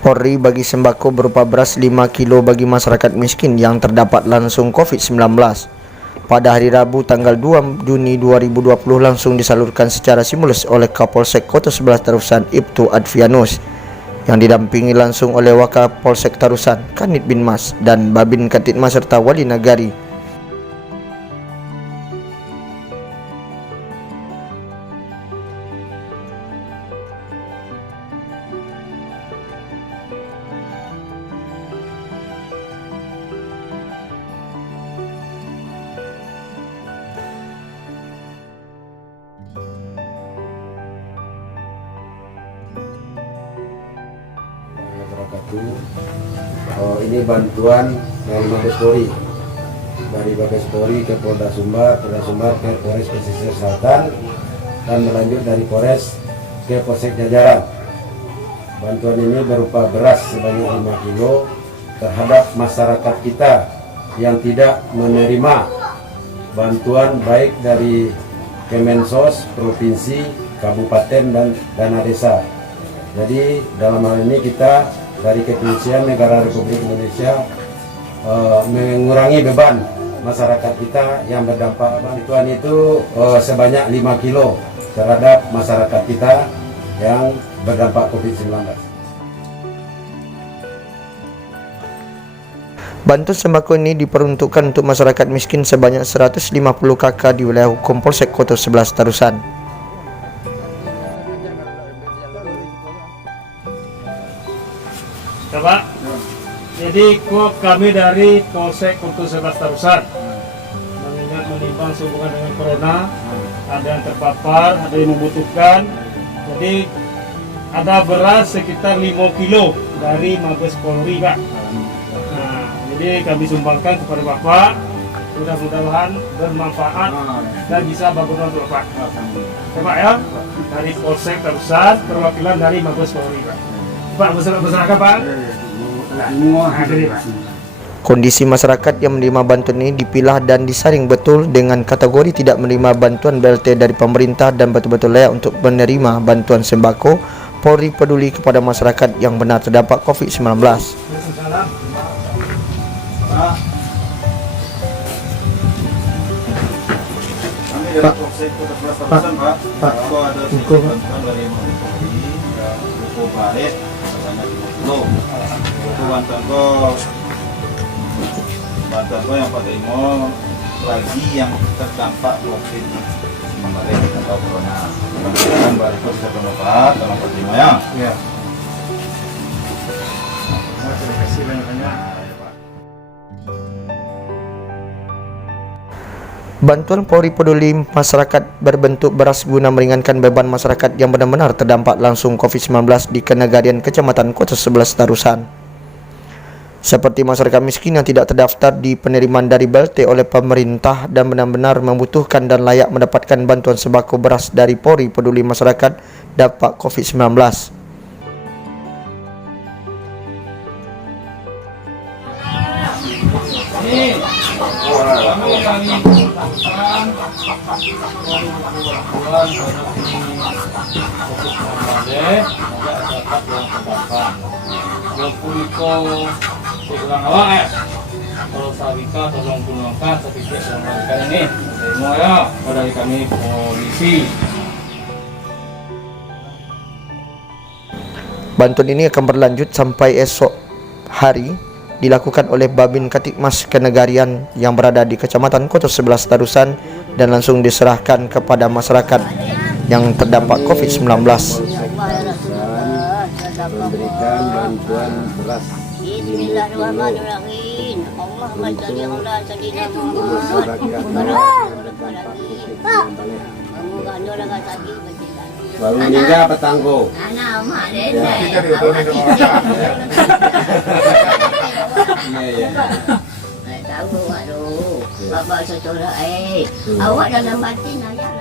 Polri bagi sembako berupa beras 5 kilo bagi masyarakat miskin yang terdapat langsung COVID-19. Pada hari Rabu tanggal 2 Juni 2020 langsung disalurkan secara simultan oleh Kapolsek Kota 11 Tarusan Ibtu Advianus yang didampingi langsung oleh Wakapolsek Tarusan Kanit bin Mas dan Babin Katitmas serta Wali Nagari. Ini bantuan dari Mabes Polri ke Polda Sumbar ke Polres Pesisir Selatan dan melanjut dari Polres ke Polsek Jajaran. Bantuan ini berupa beras sebanyak 5 kilo terhadap masyarakat kita yang tidak menerima bantuan baik dari Kemensos, Provinsi, Kabupaten dan Dana Desa. Jadi dalam hal ini kita dari Kepolisian Negara Republik Indonesia mengurangi beban masyarakat kita yang berdampak. Bantuan itu sebanyak 5 kilo terhadap masyarakat kita yang berdampak COVID-19. Bantuan sembako ini diperuntukkan untuk masyarakat miskin sebanyak 150 kakak di wilayah hukum Polsek Kota 11 Tarusan. Pak, jadi kami dari Polsek Kota 11 Tarusan mengingat menimbang sehubungan dengan corona, ada yang terpapar, ada yang membutuhkan. Jadi ada beras sekitar 5 kilo dari Mabes Polri, Pak. Nah, jadi kami sumbangkan kepada Bapak. Mudah-mudahan bermanfaat dan bisa berguna Bapak. Ya, Pak ya, dari Polsek Tarusan, perwakilan dari Mabes Polri, Pak. Pak, berserahkan Pak. Kondisi masyarakat yang menerima bantuan ini dipilah dan disaring betul dengan kategori tidak menerima bantuan BLT dari pemerintah dan betul-betul layak untuk menerima bantuan sembako. Polri peduli kepada masyarakat yang benar terdapat COVID-19. Pak, bantuan yang pada imo lagi yang terdampak COVID-19 atau corona. Mudah-mudahan Mbak Riko bisa bermanfaat dalam Pak ya. Ya. Terima kasih banyak-banyak. Bantuan Polri peduli masyarakat berbentuk beras guna meringankan beban masyarakat yang benar-benar terdampak langsung COVID-19 di Kenegarian Kecamatan Kota 11 Tarusan. Seperti masyarakat miskin yang tidak terdaftar di penerimaan dari BLT oleh pemerintah dan benar-benar membutuhkan dan layak mendapatkan bantuan sembako beras dari Polri peduli masyarakat dampak COVID-19. Kalau Sabika tolong gunakan sertifikat pembagian ini. Semua ya, dari kami polisi. Bantuan ini akan berlanjut sampai esok hari dilakukan oleh Babin Katitmas Kenegarian yang berada di Kecamatan Kota 11 Tarusan dan langsung diserahkan kepada masyarakat yang terdampak COVID-19. Memberikan bantuan beras Bismillahirrahmanirrahim. Allahumma shalli ala sayyidina baru meninggal petanggo. Tahu, aduh, bapak sekolah awak dalam batin ayah.